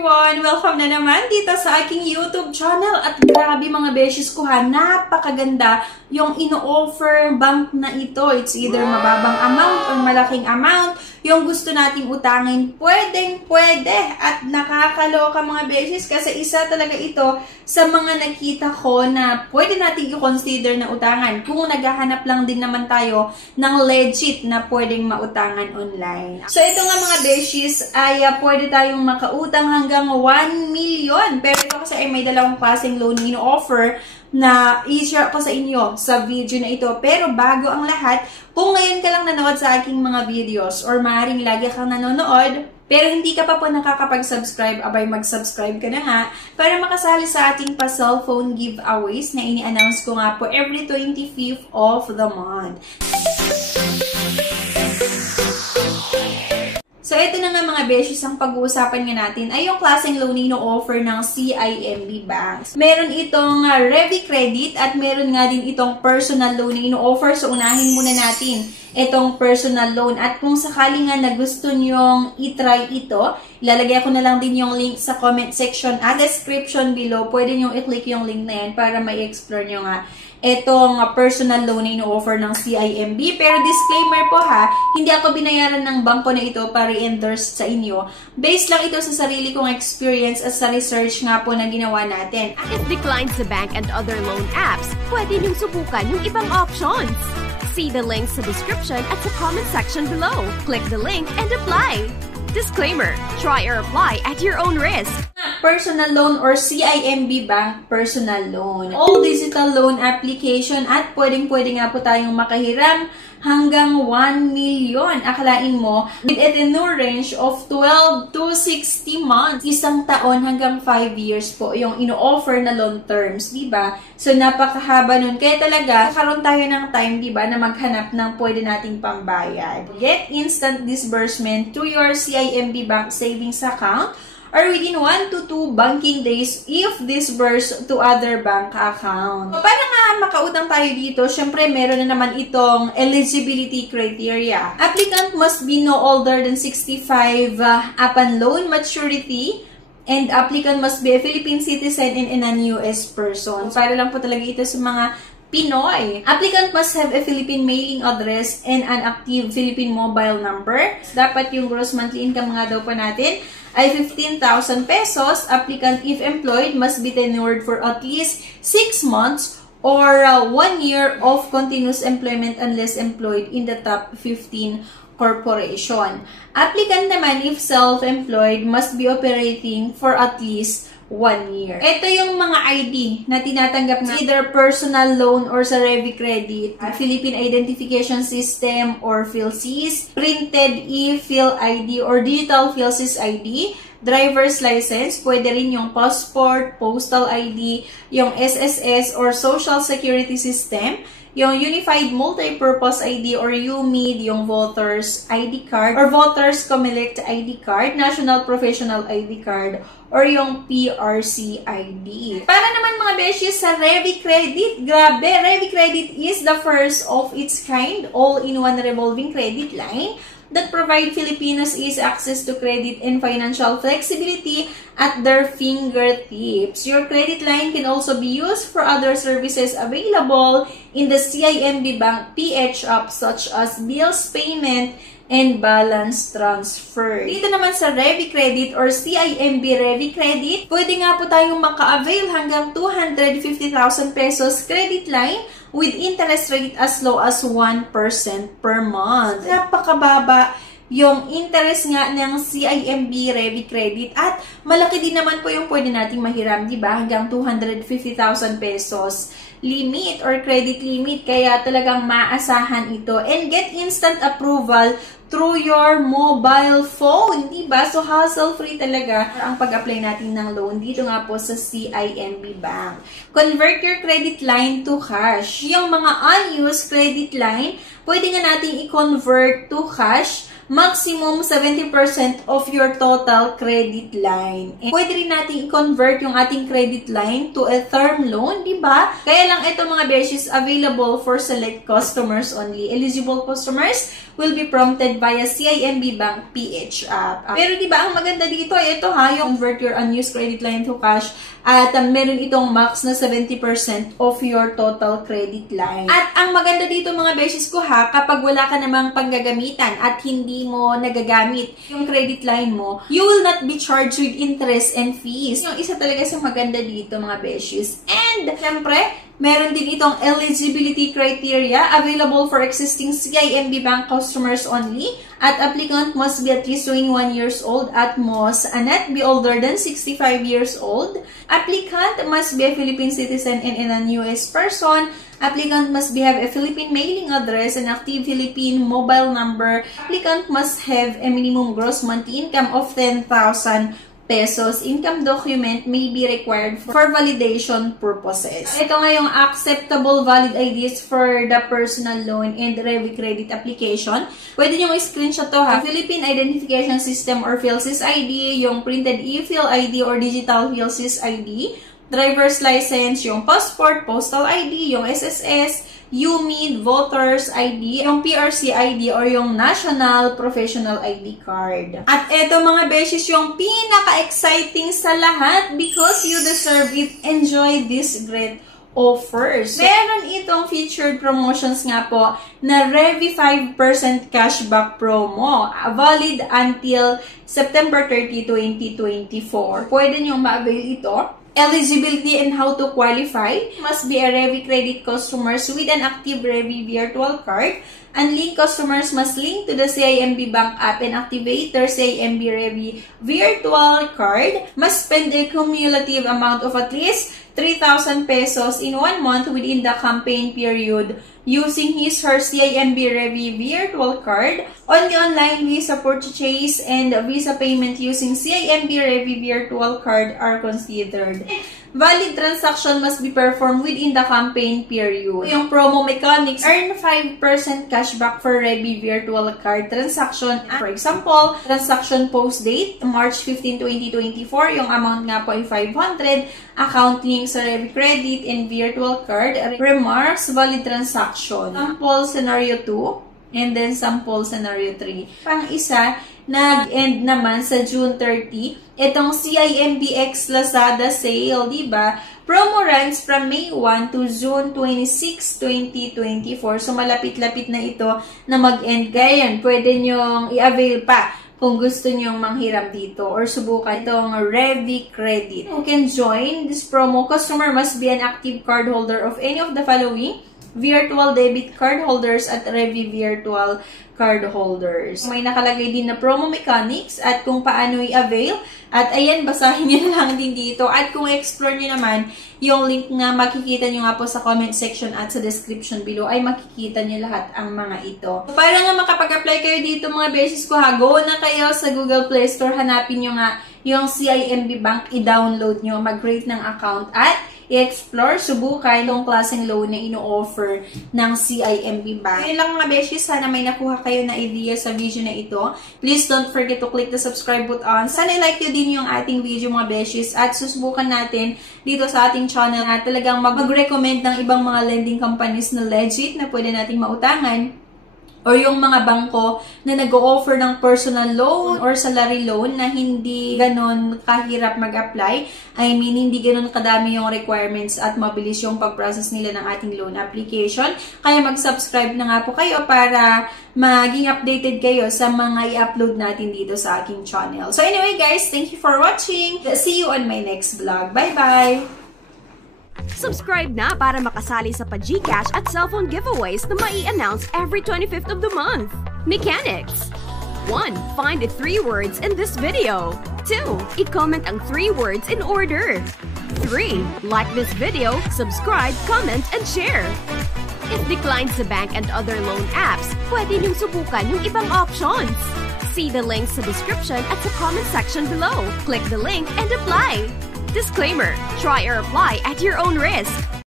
everyone! Welcome na naman dito sa aking YouTube channel. At grabe mga beshes ko ha, napakaganda yung ino-offer bank na ito. It's either mababang amount or malaking amount. Yung gusto nating utangin, pwedeng-pwede. At nakakaloka mga beshes kasi isa talaga ito sa mga nakita ko na pwede nating i-consider na utangan. Kung naghahanap lang din naman tayo ng legit na pwedeng mautangan online. So ito nga mga beshes ay pwede tayong makautang hanggang 1 million. Pero ito kasi ay may dalawang klaseng loan ino-offer na i-share ko sa inyo sa video na ito. Pero bago ang lahat, kung ngayon ka lang nanood sa aking mga videos or maaaring lagi kang nanonood, pero hindi ka pa po nakakapag-subscribe, abay mag-subscribe ka na nga para makasali sa ating pa-cellphone giveaways na ini-announce ko nga po every 25th of the month. So, ito na nga mga beshes, ang pag-uusapan nga natin ay yung klaseng loan na ino-offer ng CIMB Banks. Meron itong Revi Credit at meron nga din itong personal loan na ino-offer. So, unahin muna natin itong personal loan. At kung sakali nga na gusto nyong itry ito, ilalagay ko na lang din yung link sa comment section at description below. Pwede nyo i-click yung link na yan para ma-explore nyo nga itong personal loan na ino-offer ng CIMB. Pero disclaimer po ha, hindi ako binayaran ng bangko na ito para i-endorse sa inyo. Based lang ito sa sarili kong experience at sa research nga po na ginawa natin. If declined sa bank and other loan apps, pwede niyong subukan yung ibang options. See the links sa description at sa comment section below. Click the link and apply. Disclaimer, try or apply at your own risk. Personal loan or CIMB Bank personal loan. All digital loan application at pwedeng-pwede nga po tayong makahiram hanggang 1 million. Akalain mo, with a tenure range of 12 to 60 months, isang taon hanggang 5 years po yung ino-offer na loan terms, diba? So, napakahaba nun. Kaya talaga, karoon tayo ng time, diba, na maghanap ng pwede nating pambayad. Get instant disbursement to your CIMB Bank savings account or within 1 to 2 banking days if disbursed to other bank account. So, para nga makautang tayo dito, syempre meron na naman itong eligibility criteria. Applicant must be no older than 65 upon loan maturity, and applicant must be a Philippine citizen and a non-US person. Para lang po talaga ito sa mga Pinoy. Applicant must have a Philippine mailing address and an active Philippine mobile number. Dapat yung gross monthly income nga daw po natin ay 15,000 pesos. Applicant, if employed, must be tenured for at least 6 months or 1 year of continuous employment unless employed in the top 15 corporation. Applicant naman, if self-employed, must be operating for at least 1 year. Ito yung mga ID na tinatanggap na either personal loan or sa Revi Credit, Philippine Identification System or PhilSys, printed e-PhilID or digital PhilSys ID, driver's license, pwede rin yung passport, postal ID, yung SSS or Social Security System, yung Unified Multipurpose ID or UMID, yung Voters ID card or Voters Comelec ID card, National Professional ID card, or yung PRC ID. Para naman mga beshes sa Revi Credit, grabe, Revi Credit is the first of its kind, all-in-one revolving credit line that provide Filipinos easy access to credit and financial flexibility at their fingertips. Your credit line can also be used for other services available in the CIMB Bank PH app such as bills payment and balance transfer. Dito naman sa Revi Credit or CIMB Revi Credit, pwede nga po tayong maka-avail hanggang 250,000 pesos credit line with interest rate as low as 1% per month. Napakababa yung interest nga ng CIMB Revi Credit at malaki din naman po yung pwede nating mahiram, diba? Hanggang 250,000 pesos limit or credit limit. Kaya talagang maasahan ito. And get instant approval through your mobile phone, diba? So, hassle-free talaga ang pag-apply natin ng loan dito nga po sa CIMB Bank. Convert your credit line to cash. Yung mga unused credit line, pwede nga natin i-convert to cash maximum 70% of your total credit line. And pwede rin natin i-convert yung ating credit line to a term loan, di ba? Kaya lang ito mga beshes available for select customers only. Eligible customers will be prompted via CIMB Bank PH app. Pero di ba ang maganda dito, ito yung convert your unused credit line to cash at meron itong max na 70% of your total credit line. At ang maganda dito mga beses ko kapag wala ka namang panggagamitan at hindi mo nagagamit yung credit line mo, you will not be charged with interest and fees. Yung isa talaga sa maganda dito mga beses. And syempre, meron din itong eligibility criteria available for existing CIMB Bank customers only. At applicant must be at least 21 years old at most not be older than 65 years old. Applicant must be a Philippine citizen and a US person. Applicant must have a Philippine mailing address and active Philippine mobile number. Applicant must have a minimum gross monthly income of 10,000 pesos. Income document may be required for validation purposes. Ito nga yung acceptable valid IDs for the personal loan and Revi credit application. Pwede nyo i-screenshot to Philippine Identification System or PhilSys ID, yung printed e-Phil ID or digital PhilSys ID, driver's license, yung passport, postal ID, yung SSS, UMID, Voters ID, yung PRC ID or yung National Professional ID card. At eto mga beses yung pinaka-exciting sa lahat because you deserve it. Enjoy this great offers. Meron itong featured promotions nga po na Revi 5% cashback promo. Valid until September 30, 2024. Pwede nyo ma-avail ito. Eligibility and how to qualify. Must be a Revi credit customers with an active Revi virtual card. Unlinked customers must link to the CIMB Bank app and activate their CIMB Revi virtual card. Must spend a cumulative amount of at least 3,000 pesos in 1 month within the campaign period using his/her CIMB Revi virtual card. Only online Visa purchase and Visa payment using CIMB Revi virtual card are considered. Valid transaction must be performed within the campaign period. Yung promo mechanics, earn 5% cashback for Revi virtual card transaction. For example, transaction post date, March 15, 2024, yung amount nga po ay 500, account link sa Revi credit and virtual card, remarks, valid transaction. Sample scenario 2, and then sample scenario 3. Pang-isa, nag-end naman sa June 30. Itong CIMBX Lazada sale, diba? Promo runs from May 1 to June 26, 2024. So, malapit-lapit na ito na mag-end. Kaya yan, pwede nyong i-avail pa kung gusto nyong manghiram dito or subukan itong Revi Credit. You can join this promo. Customer must be an active cardholder of any of the following: virtual debit card holders at Revi virtual card holders. May nakalagay din na promo mechanics at kung paano i-avail. At ayan, basahin nyo na lang din dito. At kung explore nyo naman, yung link na makikita nyo nga po sa comment section at sa description below ay makikita nyo lahat ang mga ito. Para nga makapag-apply kayo dito mga beses ko go na kayo sa Google Play Store. Hanapin nyo nga yung CIMB Bank, i-download nyo, mag-create ng account at i-explore, subukan yung klaseng loan na ino-offer ng CIMB Bank. Ngayon lang mga beses, sana may nakuha kayo na idea sa video na ito. Please don't forget to click the subscribe button. Sana like nyo din yung ating video mga beses at susubukan natin dito sa ating channel na talagang mag-recommend ng ibang mga lending companies na legit na pwede nating mautangan. Or yung mga bangko na nag-o-offer ng personal loan or salary loan na hindi ganon kahirap mag-apply. I mean, hindi ganon kadami yung requirements at mabilis yung pag-process nila ng ating loan application. Kaya mag-subscribe na nga po kayo para maging updated kayo sa mga i-upload natin dito sa aking channel. So anyway guys, thank you for watching. See you on my next vlog. Bye-bye! Subscribe na para makasali sa pa-GCash at cellphone giveaways na mai-announce every 25th of the month. Mechanics. 1. Find the 3 words in this video. 2. I-comment ang 3 words in order. 3. Like this video, subscribe, comment, and share. If declined sa bank and other loan apps, pwede niyong subukan yung ibang options. See the links sa description at sa comment section below. Click the link and apply. Disclaimer: try or apply at your own risk.